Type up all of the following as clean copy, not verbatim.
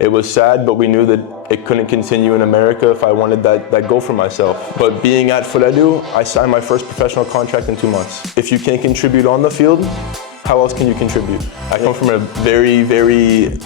It was sad, but we knew that it couldn't continue in America if I wanted that goal for myself. But being at Futedu, I signed my first professional contract in 2 months. If you can't contribute on the field, how else can you contribute? I come from a very, very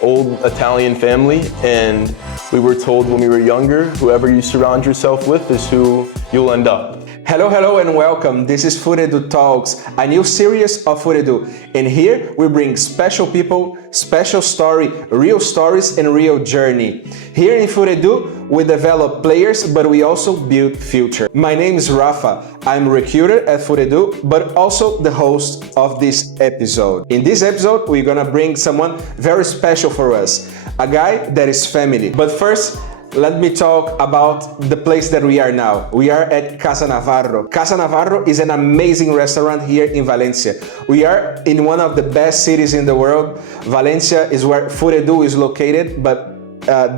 old Italian family, and we were told when we were younger, whoever you surround yourself with is who you'll end up. Hello and welcome. This is Futedu Talks, a new series of Futedu. And here we bring special people, special story, real stories and real journey. Here in Futedu, we develop players, but we also build future. My name is Rafa. I'm a recruiter at Futedu, but also the host of this episode. In this episode, we're gonna bring someone very special for us, a guy that is family. But first, let me talk about the place that we are now. We are at Casa Navarro. Casa Navarro is an amazing restaurant here in Valencia. We are in one of the best cities in the world. Valencia is where Futedu is located, but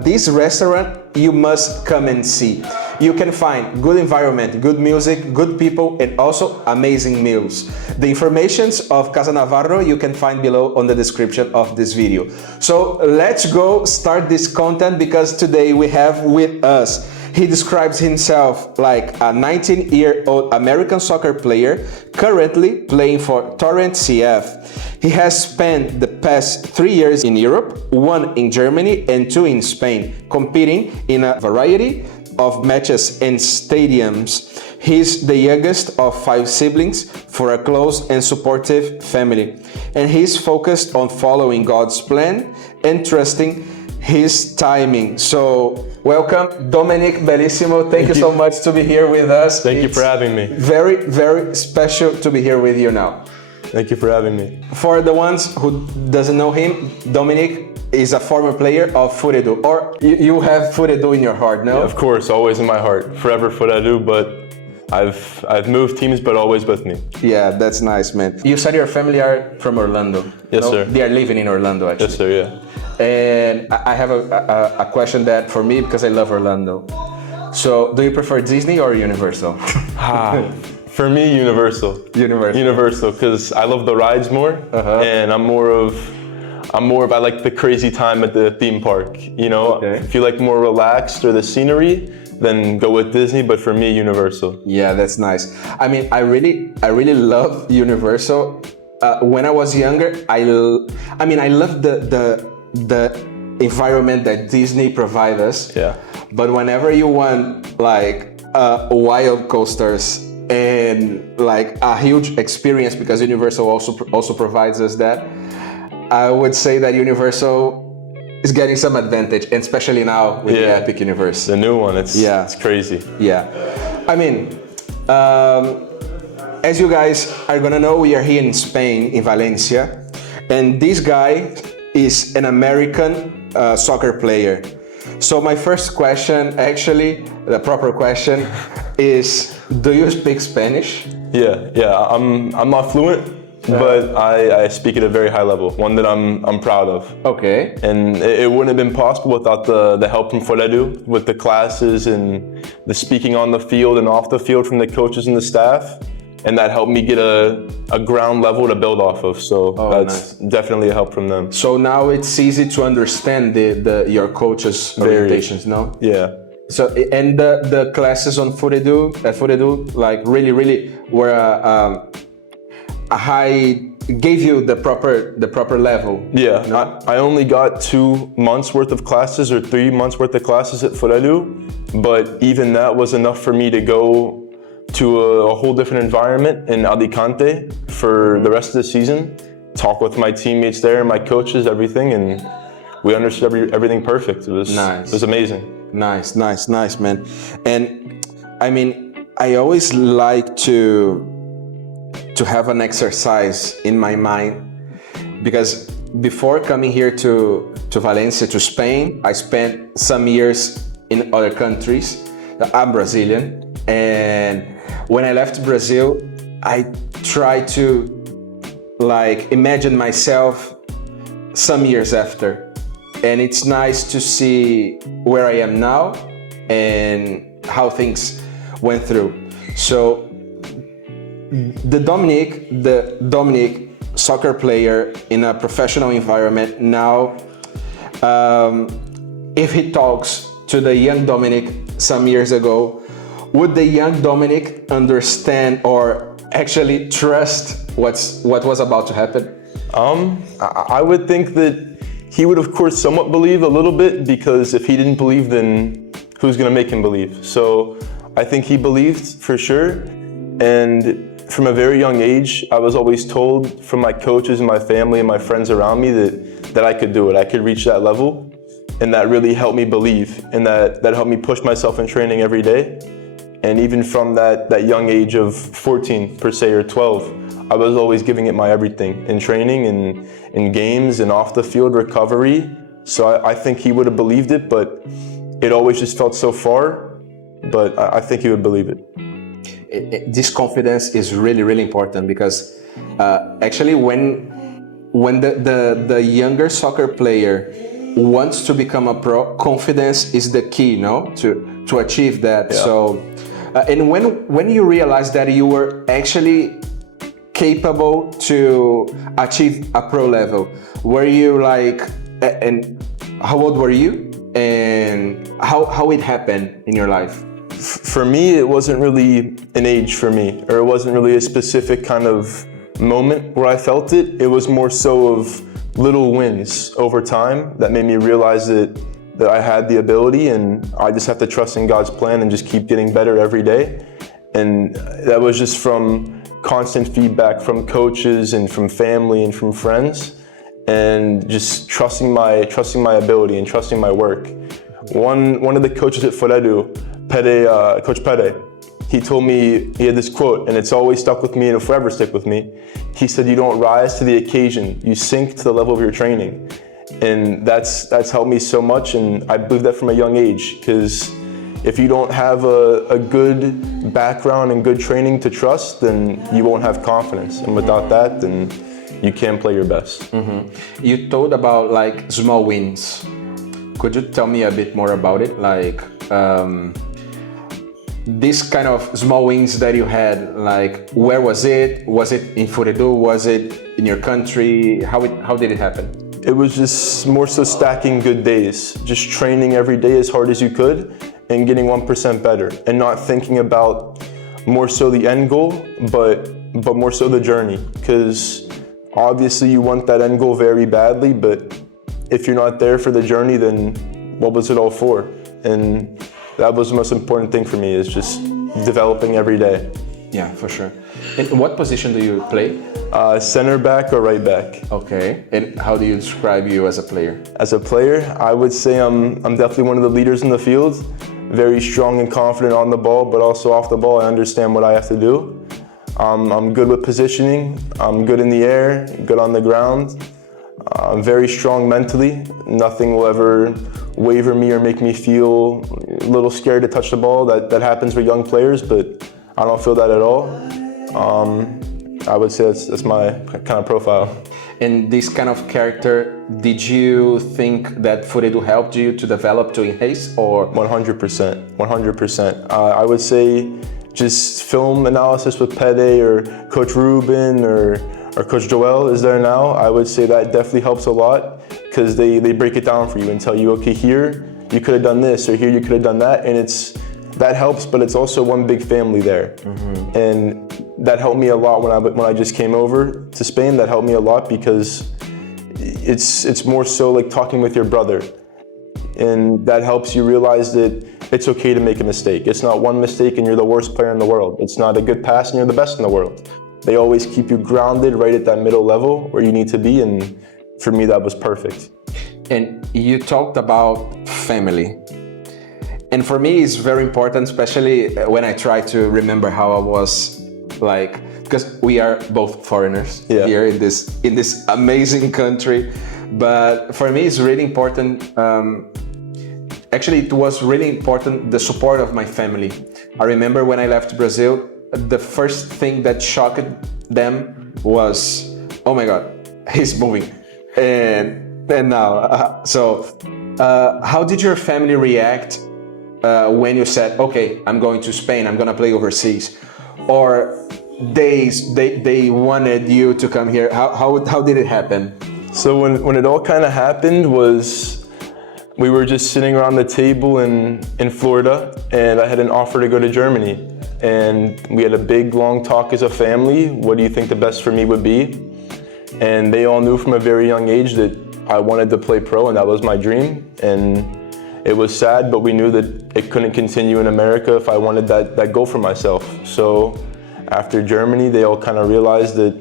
this restaurant you must come and see. You can find good environment, good music, good people, and also amazing meals. The information of Casa Navarro you can find below on the description of this video. So let's go start this content, because today we have with us, he describes himself like a 19-year-old American soccer player currently playing for Torrent CF. He has spent the past 3 years in Europe, 1 in Germany and 2 in Spain, competing in a variety of matches and stadiums. He's the youngest of 5 siblings for a close and supportive family, and he's focused on following God's plan and trusting His timing. So welcome, Domenic Bellisimo. Thank you so much to be here with us. Thank you for having me. Very, very special to be here with you now. Thank you for having me. For the ones who doesn't know him, Domenic is a former player of Futedu, or you have Futedu in your heart, no? Yeah, of course, always in my heart. Forever Futedu, but I've moved teams, but always with me. Yeah, that's nice, man. You said your family are from Orlando. Yes, no? sir. They are living in Orlando, actually. Yes, sir, yeah. And I have a question that for me, because I love Orlando. So, do you prefer Disney or Universal? For me, Universal. Universal, because I love the rides more, and I like the crazy time at the theme park. You know, if you like more relaxed or the scenery, then go with Disney. But for me, Universal. Yeah, that's nice. I mean, I really love Universal. When I was younger, I love the environment that Disney provides us. Yeah. But whenever you want like wild coasters and like a huge experience, because Universal also provides us that, I would say that Universal is getting some advantage, and especially now with the Epic Universe. The new one, it's crazy. Yeah. I mean, as you guys are gonna know, we are here in Spain, in Valencia, and this guy is an American soccer player. So my first question, actually, the proper question is, do you speak Spanish? Yeah. I'm not fluent. But I speak at a very high level, one that I'm proud of. Okay. And it wouldn't have been possible without the help from Futedu, with the classes and the speaking on the field and off the field from the coaches and the staff. And that helped me get a ground level to build off of. So that's definitely a help from them. So now it's easy to understand your coaches' orientations, no? Yeah. So, and the classes on Futedu, like really were gave you the proper level. Yeah, no? I only got 2 months worth of classes or 3 months worth of classes at Futedu, but even that was enough for me to go to a whole different environment in Alicante for the rest of the season, talk with my teammates there, my coaches, everything, and we understood everything perfect. It was nice. It was amazing. Nice, man. And I mean, I always like to have an exercise in my mind, because before coming here to Valencia, to Spain, I spent some years in other countries. I'm Brazilian, and when I left Brazil, I tried to like imagine myself some years after, and it's nice to see where I am now and how things went through. So the Domenic soccer player in a professional environment now, if he talks to the young Domenic some years ago, would the young Domenic understand or actually trust what was about to happen? I would think that he would, of course, somewhat believe a little bit, because if he didn't believe, then who's going to make him believe? So I think he believed for sure. And from a very young age, I was always told from my coaches and my family and my friends around me that I could do it. I could reach that level. And that really helped me believe, and that helped me push myself in training every day. And even from that young age of 14 per se, or 12, I was always giving it my everything in training and in games and off the field recovery. So I think he would have believed it, but it always just felt so far. But I think he would believe it. This confidence is really, really important, because actually when the younger soccer player wants to become a pro, confidence is the key, no, to achieve that. Yeah. So, and when you realized that you were actually capable to achieve a pro level, were you like, and how old were you, and how it happened in your life? For me, it wasn't really an age for me, or it wasn't really a specific kind of moment where I felt it. It was more so of little wins over time that made me realize that I had the ability, and I just have to trust in God's plan and just keep getting better every day. And that was just from constant feedback from coaches and from family and from friends, and just trusting my ability and trusting my work. One of the coaches at Futedu, Coach Pede, he told me, he had this quote, and it's always stuck with me and it'll forever stick with me. He said, "You don't rise to the occasion, you sink to the level of your training." And that's helped me so much, and I believe that from a young age, because if you don't have a good background and good training to trust, then you won't have confidence. And without that, then you can't play your best. Mm-hmm. You told about like small wins. Could you tell me a bit more about it? Like, this kind of small wins that you had, like where was it? Was it in Futedu? Was it in your country? How did it happen? It was just more so stacking good days, just training every day as hard as you could and getting 1% better, and not thinking about more so the end goal, but more so the journey. Because obviously you want that end goal very badly, but if you're not there for the journey, then what was it all for? And that was the most important thing for me, is just developing every day. Yeah, for sure. And what position do you play? Center back or right back. Okay. And how do you describe you as a player? As a player, I would say I'm definitely one of the leaders in the field. Very strong and confident on the ball, but also off the ball, I understand what I have to do. I'm good with positioning. I'm good in the air, good on the ground. I'm very strong mentally. Nothing will ever waver me or make me feel a little scared to touch the ball. That happens with young players, but I don't feel that at all. I would say that's my kind of profile. And this kind of character, did you think that Futedu helped you to develop, to enhance, or? 100%, 100%. I would say just film analysis with Pede or Coach Ruben or Coach Joel is there now. I would say that definitely helps a lot, because they break it down for you and tell you, okay, here you could have done this, or here you could have done that, and that helps, but it's also one big family there. Mm-hmm. And that helped me a lot when I just came over to Spain. That helped me a lot, because it's more so like talking with your brother, and that helps you realize that it's okay to make a mistake. It's not one mistake and you're the worst player in the world. It's not a good pass and you're the best in the world. They always keep you grounded right at that middle level where you need to be, and for me that was perfect. And you talked about family. And for me it's very important, especially when I try to remember how I was like, because we are both foreigners here in this amazing country. But for me it's really important, actually it was really important, the support of my family. I remember when I left Brazil, the first thing that shocked them was, oh my God, he's moving. And now, how did your family react when you said, okay, I'm going to Spain, I'm gonna play overseas? Or they wanted you to come here? How did it happen? So when it all kind of happened was, we were just sitting around the table in Florida, and I had an offer to go to Germany. And we had a big, long talk as a family. What do you think the best for me would be? And they all knew from a very young age that I wanted to play pro, and that was my dream. And it was sad, but we knew that it couldn't continue in America if I wanted that goal for myself. So after Germany, they all kind of realized that,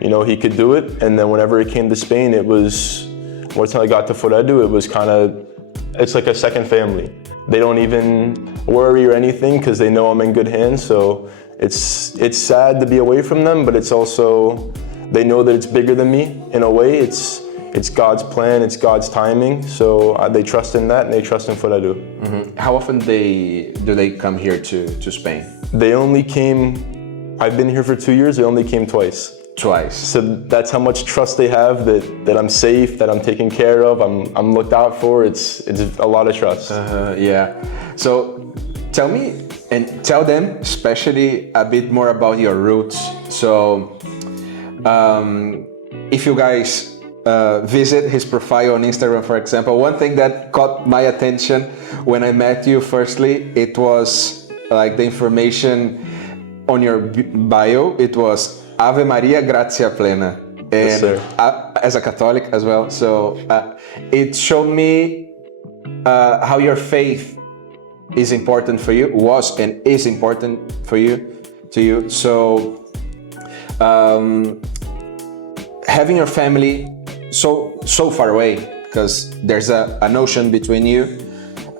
you know, he could do it. And then whenever it came to Spain, it was, once I got to Futedu, it was kind of, it's like a second family. They don't even worry or anything because they know I'm in good hands. So it's sad to be away from them, but it's also, they know that it's bigger than me in a way. It's God's plan, it's God's timing. So they trust in that, and they trust in Futedu. Mm-hmm. How often do they come here to Spain? They only came, I've been here for 2 years, they only came twice. Twice. So that's how much trust they have that I'm safe, that I'm taken care of, I'm looked out for. It's a lot of trust. Yeah. So tell me and tell them especially a bit more about your roots. So if you guys visit his profile on Instagram, for example, one thing that caught my attention when I met you firstly, it was like the information on your bio. It was Ave Maria Gratia Plena, and yes, sir. As a Catholic as well. So it showed me how your faith is important for you, was and is important for you, to you. So having your family so far away, because there's an ocean between you.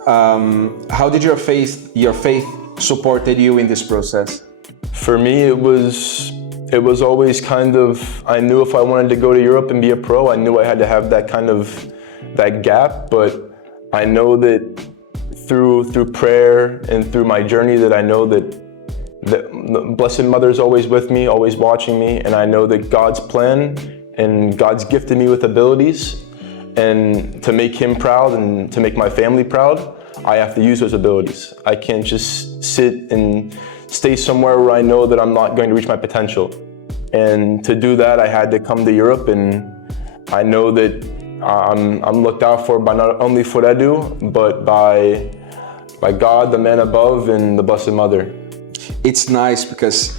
How did your faith supported you in this process? For me, it was always kind of, I knew if I wanted to go to Europe and be a pro, I knew I had to have that gap, but I know that through prayer and through my journey that I know that the Blessed Mother is always with me, always watching me, and I know that God's plan and God's gifted me with abilities, and to make Him proud and to make my family proud, I have to use those abilities. I can't just sit and stay somewhere where I know that I'm not going to reach my potential. And to do that, I had to come to Europe, and I know that I'm looked out for by not only Futedu, but by God, the man above, and the Blessed Mother. It's nice because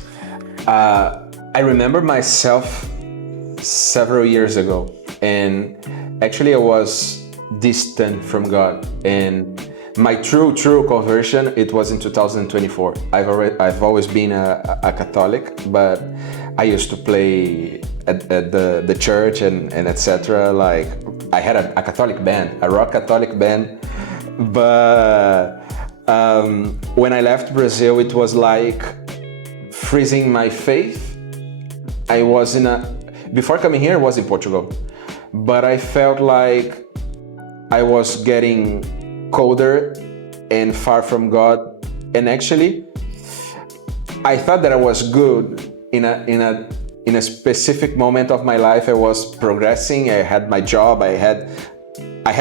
I remember myself several years ago, and actually I was distant from God, and my true conversion, it was in 2024. I've always been a Catholic, but I used to play at the church and etc. Like I had a Catholic band, a rock Catholic band, but when I left Brazil, it was like freezing my faith. I was before coming here, I was in Portugal, but I felt like I was getting colder and far from God. And actually, I thought that I was good in a specific moment of my life. I was progressing. I had my job. I had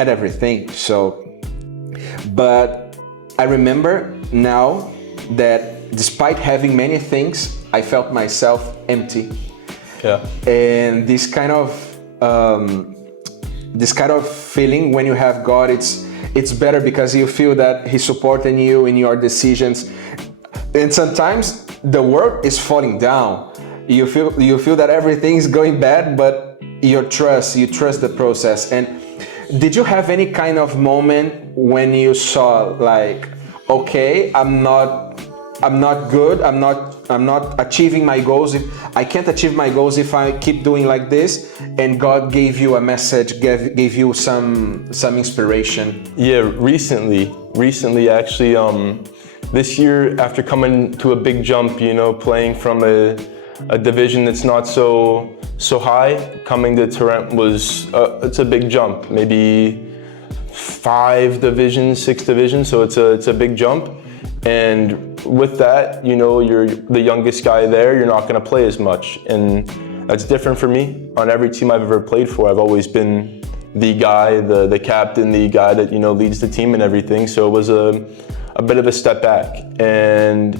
everything. So, but I remember now that despite having many things, I felt myself empty. Yeah. And this kind of feeling when you have God, it's better because you feel that He's supporting you in your decisions. And sometimes the world is falling down. You feel that everything is going bad, but you trust the process. And did you have any kind of moment when you saw like, okay, I'm not good. I'm not achieving my goals. I can't achieve my goals if I keep doing like this. And God gave you a message, gave you some inspiration. Yeah, recently actually, this year after coming to a big jump, you know, playing from a division that's not so high, coming to Torrent was it's a big jump, maybe 5 divisions, 6 divisions, so it's a big jump. And with that, you know, you're the youngest guy there, you're not going to play as much. And that's different for me. On every team I've ever played for, I've always been the guy, the captain, the guy that, you know, leads the team and everything. So it was a bit of a step back. And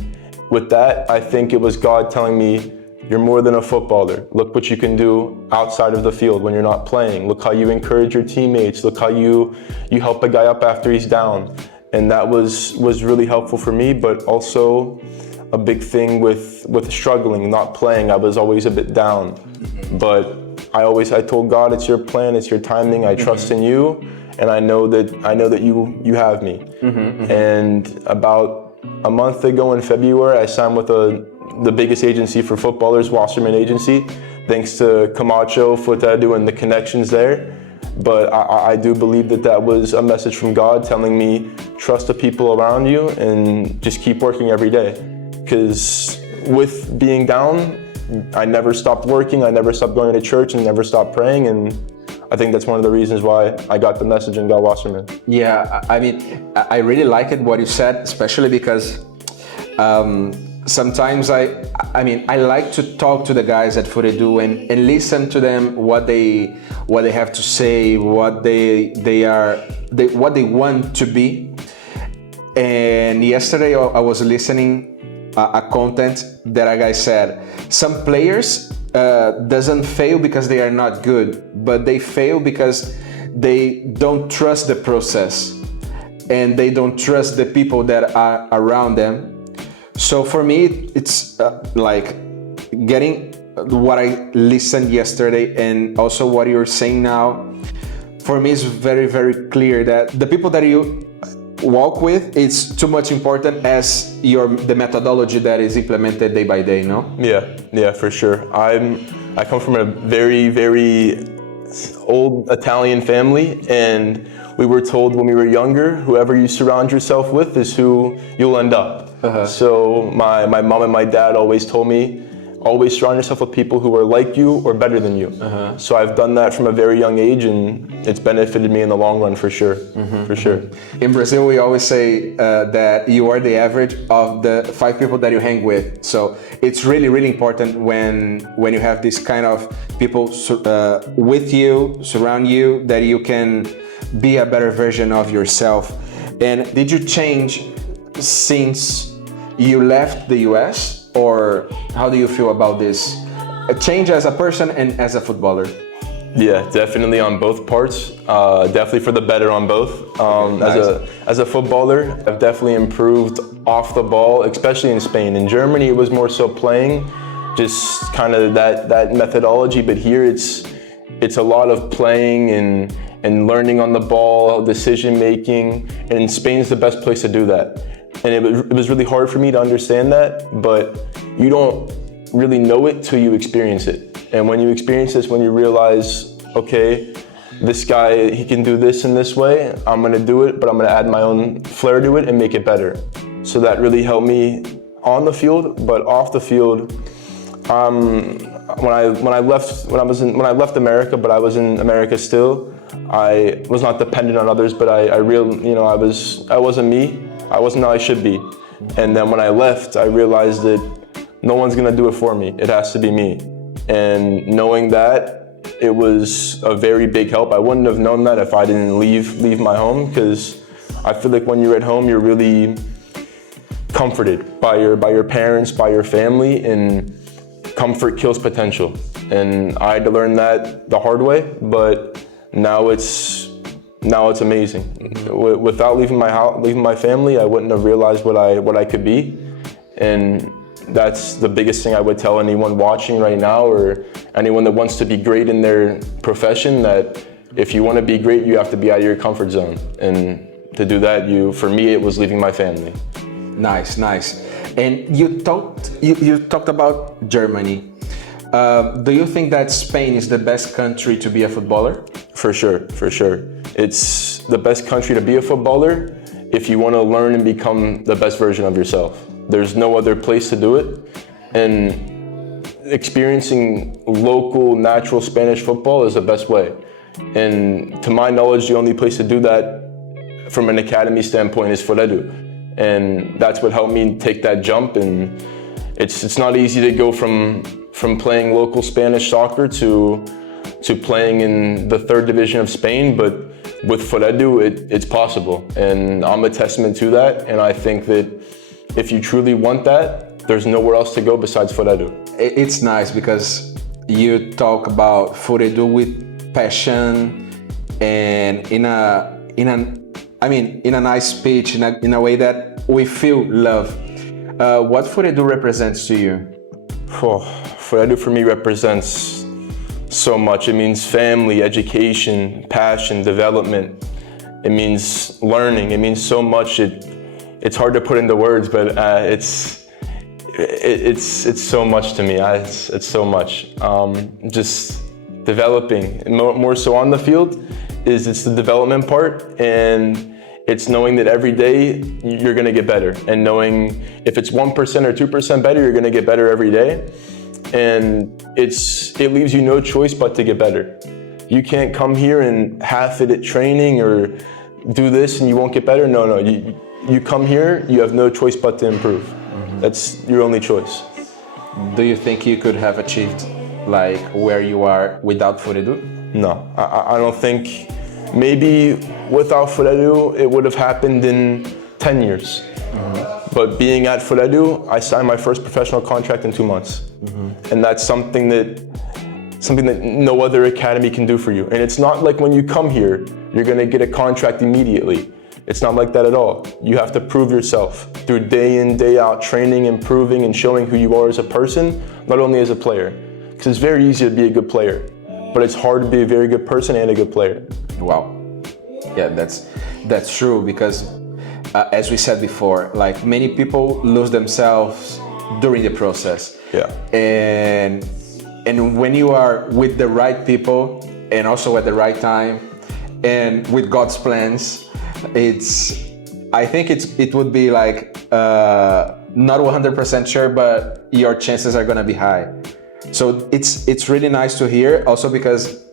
with that, I think it was God telling me, you're more than a footballer. Look what you can do outside of the field when you're not playing. Look how you encourage your teammates. Look how you help a guy up after he's down. And that was really helpful for me, but also a big thing with struggling, not playing. I was always a bit down, but I told God, it's your plan, it's your timing. I trust in you, and I know that you have me. And about a month ago in February, I signed with the biggest agency for footballers, Wasserman Agency, thanks to Camacho, Futedu, and the connections there. But I do believe that was a message from God telling me, trust the people around you and just keep working every day. Because with being down, I never stopped working, I never stopped going to church, and never stopped praying. And I think that's one of the reasons why I got the message and got Wasserman. Yeah, I mean, I really like it what you said, especially because sometimes I like to talk to the guys at Futedu and listen to them what they have to say, what they want to be. And yesterday I was listening a content that a guy said some players doesn't fail because they are not good, but they fail because they don't trust the process and they don't trust the people that are around them. So for me, it's like getting what I listened yesterday and also what you're saying now. For me, it's very, very clear that the people that you walk with is too much important as the methodology that is implemented day by day, no? Yeah, for sure. I come from a very, very old Italian family, and we were told when we were younger, whoever you surround yourself with is who you'll end up. So my mom and my dad always told me, always surround yourself with people who are like you or better than you. So I've done that from a very young age, and it's benefited me in the long run for sure. For sure. In Brazil, we always say that you are the average of the 5 people that you hang with. So it's really, really important when you have this kind of people with you, surround you, that you can be a better version of yourself. And did you change since you left the US? Or how do you feel about this? A change as a person and as a footballer? Yeah, definitely on both parts. Definitely for the better on both. Nice. As a footballer, I've definitely improved off the ball, especially in Spain. In Germany, it was more so playing, just kind of that methodology. But here, it's a lot of playing and learning on the ball, decision making. And Spain's the best place to do that. And it was really hard for me to understand that, but you don't really know it till you experience it. And when you experience this, when you realize, okay, this guy, he can do this in this way, I'm gonna do it, but I'm gonna add my own flair to it and make it better. So that really helped me on the field, but off the field, when I left America, but I was in America still, I was not dependent on others, but I wasn't me. I wasn't how I should be. And then when I left, I realized that no one's gonna do it for me. It has to be me. And knowing that, it was a very big help. I wouldn't have known that if I didn't leave my home, because I feel like when you're at home, you're really comforted by your parents, by your family, and comfort kills potential. And I had to learn that the hard way, but now it's amazing. Without leaving my family, I wouldn't have realized what I could be. And that's the biggest thing I would tell anyone watching right now, or anyone that wants to be great in their profession, that if you want to be great, you have to be out of your comfort zone. And to do that, for me, it was leaving my family. Nice. And you talked about Germany. Do you think that Spain is the best country to be a footballer? For sure. It's the best country to be a footballer if you want to learn and become the best version of yourself. There's no other place to do it. And experiencing local, natural Spanish football is the best way. And to my knowledge, the only place to do that from an academy standpoint is Futedu. And that's what helped me take that jump. And it's not easy to go from playing local Spanish soccer to playing in the 3rd division of Spain, but with Futedu, it's possible. And I'm a testament to that. And I think that if you truly want that, there's nowhere else to go besides Futedu. it's nice because you talk about Futedu with passion and in a nice speech, in a way that we feel love. What Futedu represents to you? Futedu for me represents so much. It means family, education, passion, development. It means learning. It means so much. It's hard to put into words, but it's so much to me. It's so much. Just developing, more so on the field, it's the development part, and it's knowing that every day you're gonna get better, and knowing if it's 1% or 2% better, you're gonna get better every day. And it leaves you no choice but to get better. You can't come here and half it at training or do this and you won't get better. No, you come here, you have no choice but to improve. That's your only choice. Do you think you could have achieved like where you are without Futedu? No, I don't think. Maybe without Futedu, it would have happened in 10 years. But being at Futedu, I signed my first professional contract in 2 months. And that's something that no other academy can do for you. And it's not like when you come here, you're gonna get a contract immediately. It's not like that at all. You have to prove yourself through day in, day out, training, improving, and showing who you are as a person, not only as a player. Because it's very easy to be a good player, but it's hard to be a very good person and a good player. Wow. Yeah, that's true, because as we said before, like many people lose themselves during the process. Yeah. And when you are with the right people and also at the right time and with God's plans, I think it would be like not 100% sure, but your chances are gonna be high. So it's really nice to hear, also because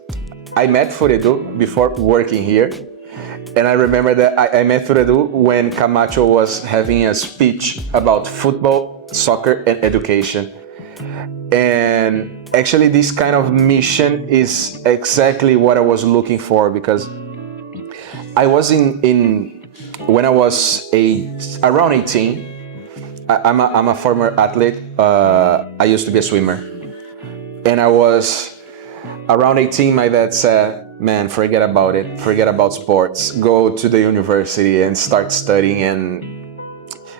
I met Futedu before working here, and I remember that I met Futedu when Camacho was having a speech about football, soccer, and education. And actually this kind of mission is exactly what I was looking for, because I was when I was around 18, I'm a former athlete. I used to be a swimmer. And I was around 18, my dad said, man, forget about it. Forget about sports. Go to the university and start studying and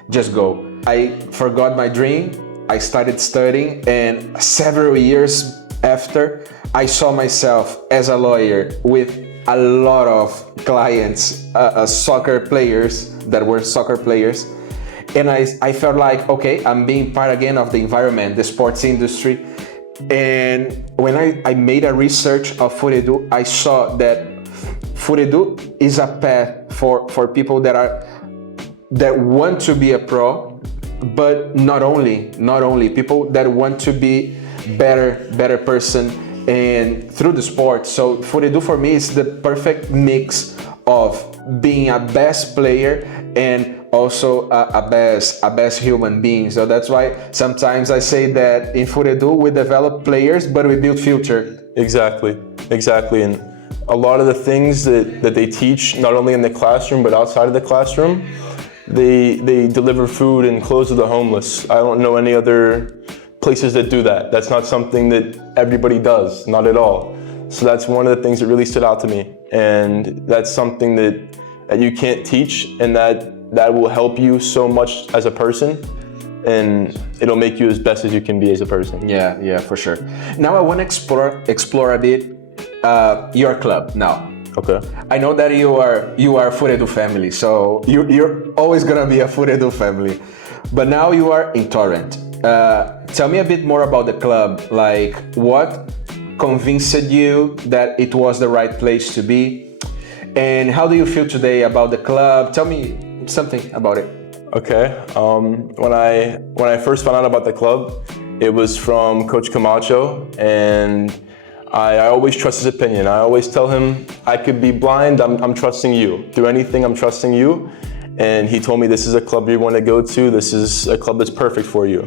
just go. I forgot my dream. I started studying, and several years after, I saw myself as a lawyer with a lot of clients, soccer players that were soccer players. And I felt like, okay, I'm being part again of the environment, the sports industry. And when I made a research of Futedu, I saw that Futedu is a path for people that want to be a pro, but not only people that want to be better person and through the sport. So Futedu for me is the perfect mix of being a best player and also a best human being. So that's why sometimes I say that in Futedu we develop players, but we build future. Exactly. And a lot of the things that they teach, not only in the classroom, but outside of the classroom, they deliver food and clothes to the homeless. I don't know any other places that do that. That's not something that everybody does, not at all. So that's one of the things that really stood out to me. And that's something that you can't teach, and that will help you so much as a person, and it'll make you as best as you can be as a person. Yeah, for sure. Now I want to explore a bit your club now. Okay. I know that you are Futedu family, so you're always gonna be a Futedu family. But now you are in Torrent. Tell me a bit more about the club. Like, what convinced you that it was the right place to be? And how do you feel today about the club? Tell me something about it. Okay. When I first found out about the club, it was from Coach Camacho, and I always trust his opinion. I always tell him, I could be blind, I'm trusting you. Through anything, I'm trusting you. And he told me, this is a club you want to go to. This is a club that's perfect for you.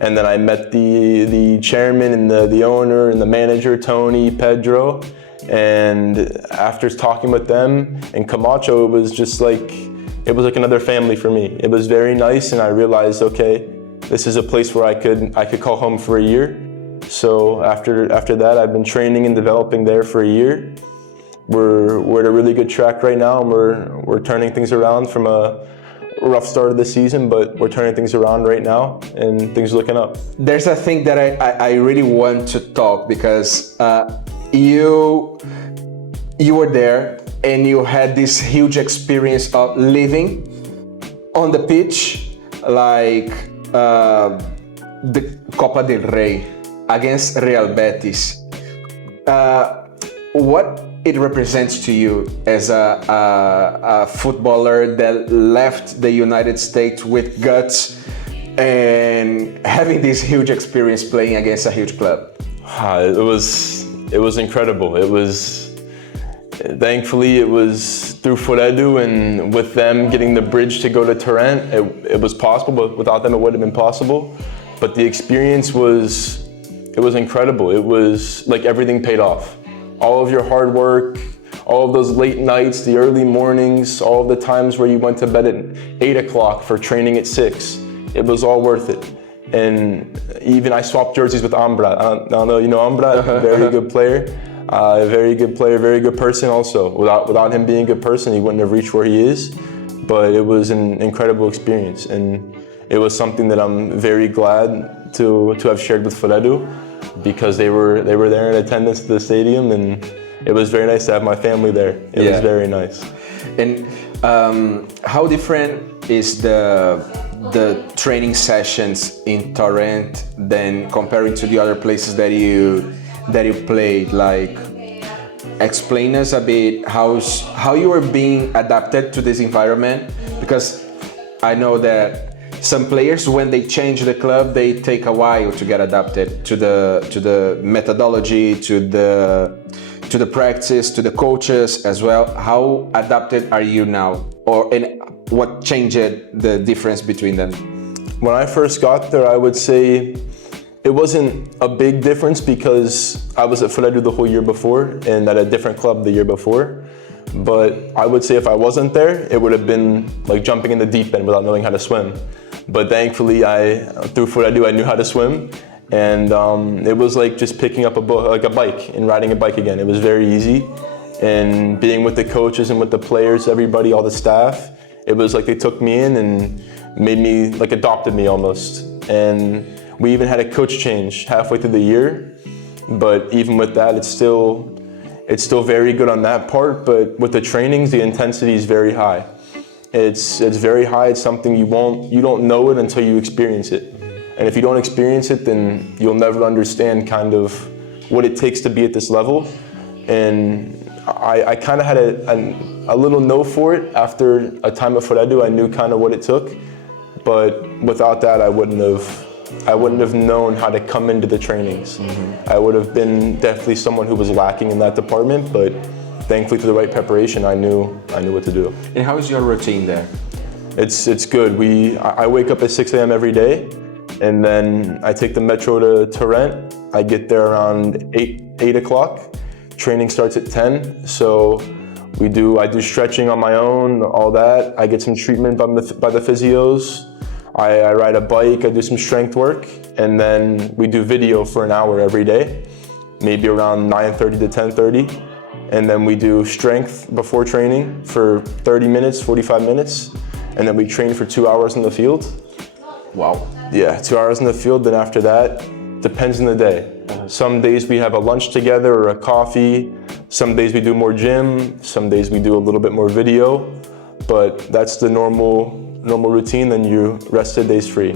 And then I met the chairman and the owner and the manager, Tony, Pedro. And after talking with them and Camacho, it was like another family for me. It was very nice, and I realized, okay, this is a place where I could call home for a year. So after that, I've been training and developing there for a year. We're at a really good track right now, and we're turning things around from a rough start of the season, but we're turning things around right now, and things are looking up. There's a thing that I really want to talk, because you were there and you had this huge experience of living on the pitch, like the Copa del Rey against Real Betis. What it represents to you as a footballer that left the United States with guts and having this huge experience playing against a huge club? It was incredible. Thankfully it was through Futedu, and with them getting the bridge to go to Torrent, it was possible, but without them it wouldn't have been possible. But the experience was incredible. It was like everything paid off. All of your hard work, all of those late nights, the early mornings, all of the times where you went to bed at 8 o'clock for training at 6, it was all worth it. And even I swapped jerseys with Ambra. I don't know, you know Ambra, very good player, very good person also. Without him being a good person, he wouldn't have reached where he is. But it was an incredible experience, and it was something that I'm very glad to have shared with Futedu, because they were there in attendance at the stadium, and it was very nice to have my family there. It was very nice. And how different is the training sessions in Torrent than comparing to the other places that you played? Like, explain us a bit how you are being adapted to this environment, because I know that some players, when they change the club, they take a while to get adapted to the methodology, to the practice, to the coaches as well. How adapted are you now, and what changed the difference between them? When I first got there, I would say it wasn't a big difference, because I was at Futedu the whole year before and at a different club the year before. But I would say if I wasn't there, it would have been like jumping in the deep end without knowing how to swim. But thankfully, through Futedu, I knew how to swim, and it was like just picking up a bike and riding a bike again. It was very easy, and being with the coaches and with the players, everybody, all the staff, it was like they took me in and made me, like, adopted me almost. And we even had a coach change halfway through the year, but even with that, it's still very good on that part. But with the trainings, the intensity is very high. It's very high. It's something you don't know it until you experience it. And if you don't experience it, then you'll never understand kind of what it takes to be at this level. And I kind of had a little know for it after a time at Futedu. I knew kind of what it took, but without that, I wouldn't have known how to come into the trainings. I would have been definitely someone who was lacking in that department, but thankfully, through the right preparation, I knew what to do. And how is your routine there? It's good. I wake up at 6 a.m. every day, and then I take the metro to Torrent. I get there around 8 o'clock. Training starts at 10, so I do stretching on my own, all that. I get some treatment by the physios. I ride a bike, I do some strength work, and then we do video for an hour every day, maybe around 9:30 to 10:30. And then we do strength before training for 30 minutes, 45 minutes, and then we train for 2 hours in the field. Wow. Yeah, 2 hours in the field, then after that, depends on the day. Some days we have a lunch together or a coffee. Some days we do more gym. Some days we do a little bit more video. But that's the normal routine, then you rest the days free.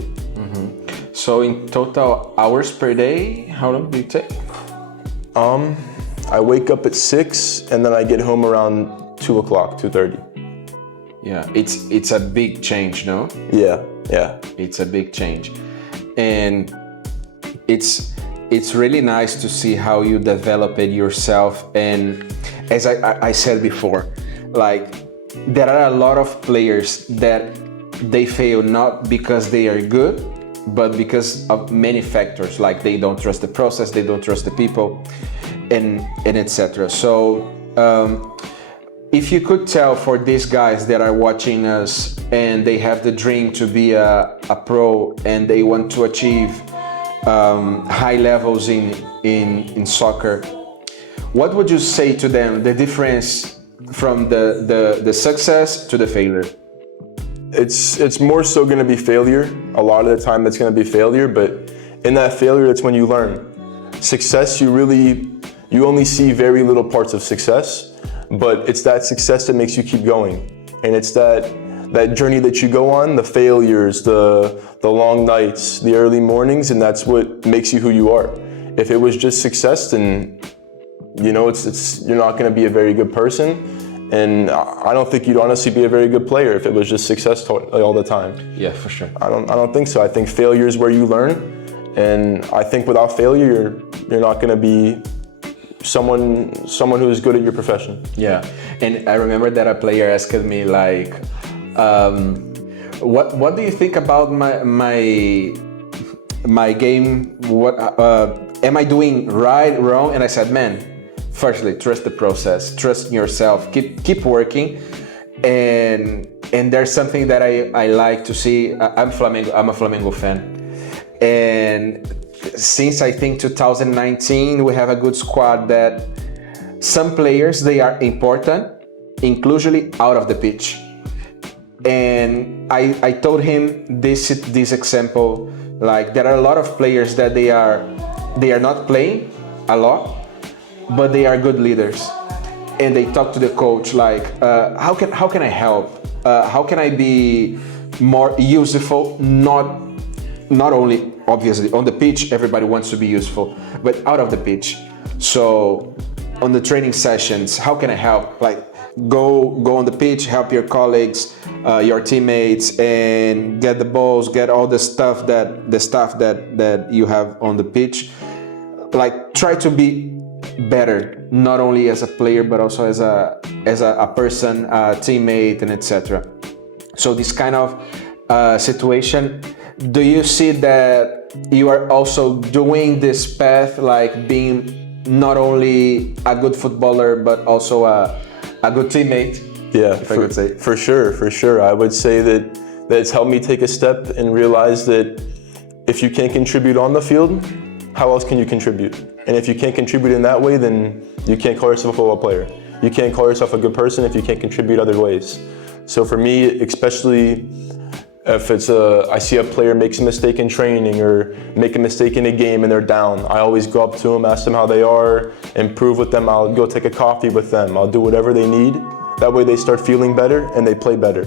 So in total hours per day, how long do you take? I wake up at 6 and then I get home around 2 o'clock, 2:30. Yeah, it's a big change, no? Yeah. It's a big change. And it's really nice to see how you developed yourself. And as I said before, like, there are a lot of players that they fail not because they are good, but because of many factors, like they don't trust the process, they don't trust the people, and etc. So if you could tell for these guys that are watching us and they have the dream to be a pro and they want to achieve high levels in soccer, what would you say to them, the difference from the success to the failure? It's more so going to be failure. A lot of the time it's going to be failure, but in that failure, that's when you learn. Success, you only see very little parts of success, but it's that success that makes you keep going. And it's that journey that you go on, the failures, the long nights, the early mornings, and that's what makes you who you are. If it was just success, then you're not going to be a very good person. And I don't think you'd honestly be a very good player if it was just success all the time. Yeah, for sure. I don't think so. I think failure is where you learn, and I think without failure, you're not going to be someone who's good at your profession. Yeah, and I remember that a player asked me like, "What do you think about my game? What am I doing right, wrong?" And I said, "Man, firstly, trust the process, trust in yourself, keep working, and there's something that I like to see. I'm a Flamengo fan, and since I think 2019 we have a good squad that some players, they are important, inclusively out of the pitch, and I told him this example, like there are a lot of players that they are not playing a lot, but they are good leaders, and they talk to the coach like, how can I help? How can I be more useful? Not only obviously on the pitch, everybody wants to be useful, but out of the pitch. So on the training sessions, how can I help? Like go on the pitch, help your colleagues, your teammates, and get the balls, get all the stuff that you have on the pitch. Like try to be better, not only as a player but also as a person, a teammate, and etc. So this kind of situation, do you see that you are also doing this path, like being not only a good footballer but also a good teammate? Yeah, if I could say. For sure. I would say that it's helped me take a step and realize that if you can't contribute on the field, how else can you contribute? And if you can't contribute in that way, then you can't call yourself a football player. You can't call yourself a good person if you can't contribute other ways. So for me, especially if I see a player makes a mistake in training or make a mistake in a game and they're down, I always go up to them, ask them how they are, improve with them. I'll go take a coffee with them. I'll do whatever they need. That way they start feeling better and they play better.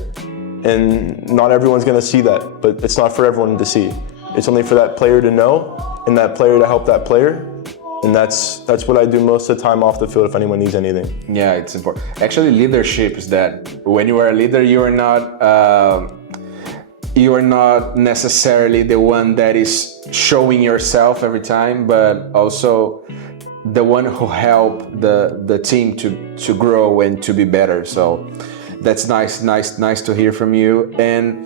And not everyone's gonna see that, but it's not for everyone to see. It's only for that player to know and that player to help that player. And that's what I do most of the time off the field if anyone needs anything. Yeah, it's important. Actually, leadership is that when you are a leader, you are not necessarily the one that is showing yourself every time, but also the one who help the team to grow and to be better. So that's nice to hear from you. And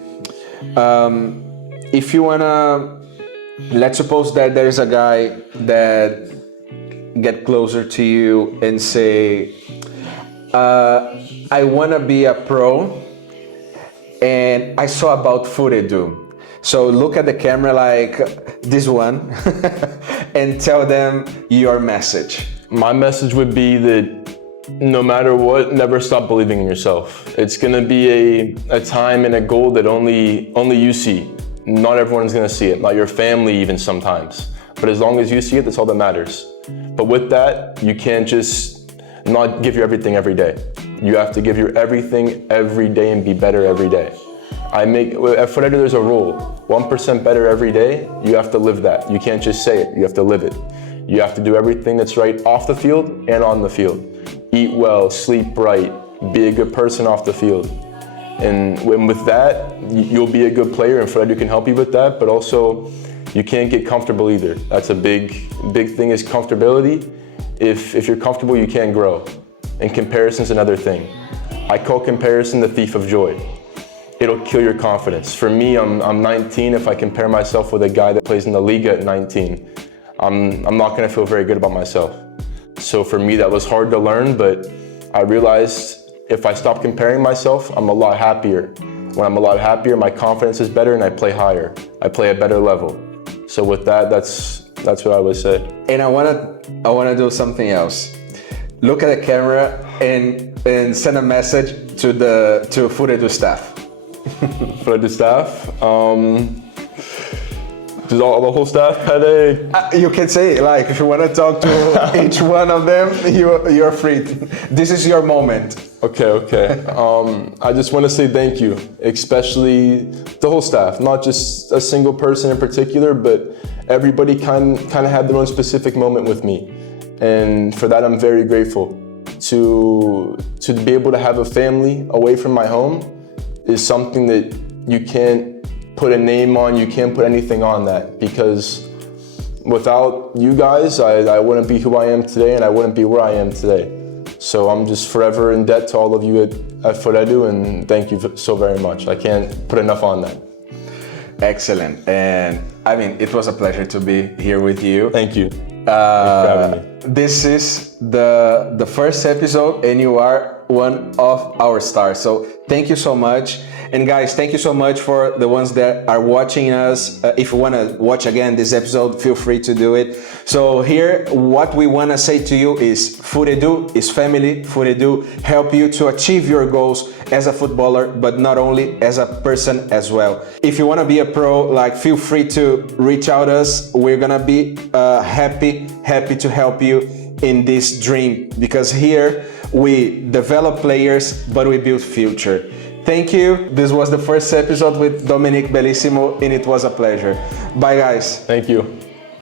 if you wanna, let's suppose that there's a guy that get closer to you and say, I wanna be a pro, and I saw about Futedu. So look at the camera like this one and tell them your message. My message would be that no matter what, never stop believing in yourself. It's gonna be a time and a goal that only you see. Not everyone's gonna see it, not your family even sometimes. But as long as you see it, that's all that matters. But with that, you can't just not give your everything every day. You have to give your everything every day and be better every day. At Futedu, there's a rule. 1% better every day, you have to live that. You can't just say it, you have to live it. You have to do everything that's right off the field and on the field. Eat well, sleep right, be a good person off the field. And with that, you'll be a good player, and Futedu can help you with that, but also you can't get comfortable either. That's a big thing, is comfortability. If you're comfortable, you can't grow. And comparison's another thing. I call comparison the thief of joy. It'll kill your confidence. For me, I'm 19. If I compare myself with a guy that plays in the Liga at 19, I'm not gonna feel very good about myself. So for me, that was hard to learn, but I realized if I stop comparing myself, I'm a lot happier. When I'm a lot happier, my confidence is better and I play higher. I play a better level. So with that, that's what I would say. And I wanna do something else. Look at the camera and send a message to Futedu staff. For the staff, just all the whole staff, Pede. You can say, like, if you want to talk to each one of them, you're free. This is your moment. Okay. I just want to say thank you, especially the whole staff, not just a single person in particular, but everybody kind of had their own specific moment with me. And for that, I'm very grateful. To be able to have a family away from my home is something that you can't put a name on, you can't put anything on that, because without you guys, I wouldn't be who I am today and I wouldn't be where I am today. So I'm just forever in debt to all of you at Futedu, and thank you so very much. I can't put enough on that. Excellent. And I mean, it was a pleasure to be here with you. Thank you. Thanks for having me. This is the first episode and you are one of our stars. So thank you so much. And guys, thank you so much for the ones that are watching us. If you want to watch again this episode, feel free to do it. So here, what we want to say to you is Futedu is family. Futedu help you to achieve your goals as a footballer, but not only as a person as well. If you want to be a pro, like, feel free to reach out us. We're going to be happy to help you in this dream, because here we develop players, but we build future. Thank you. This was the first episode with Domenic Bellisimo, and it was a pleasure. Bye, guys. Thank you.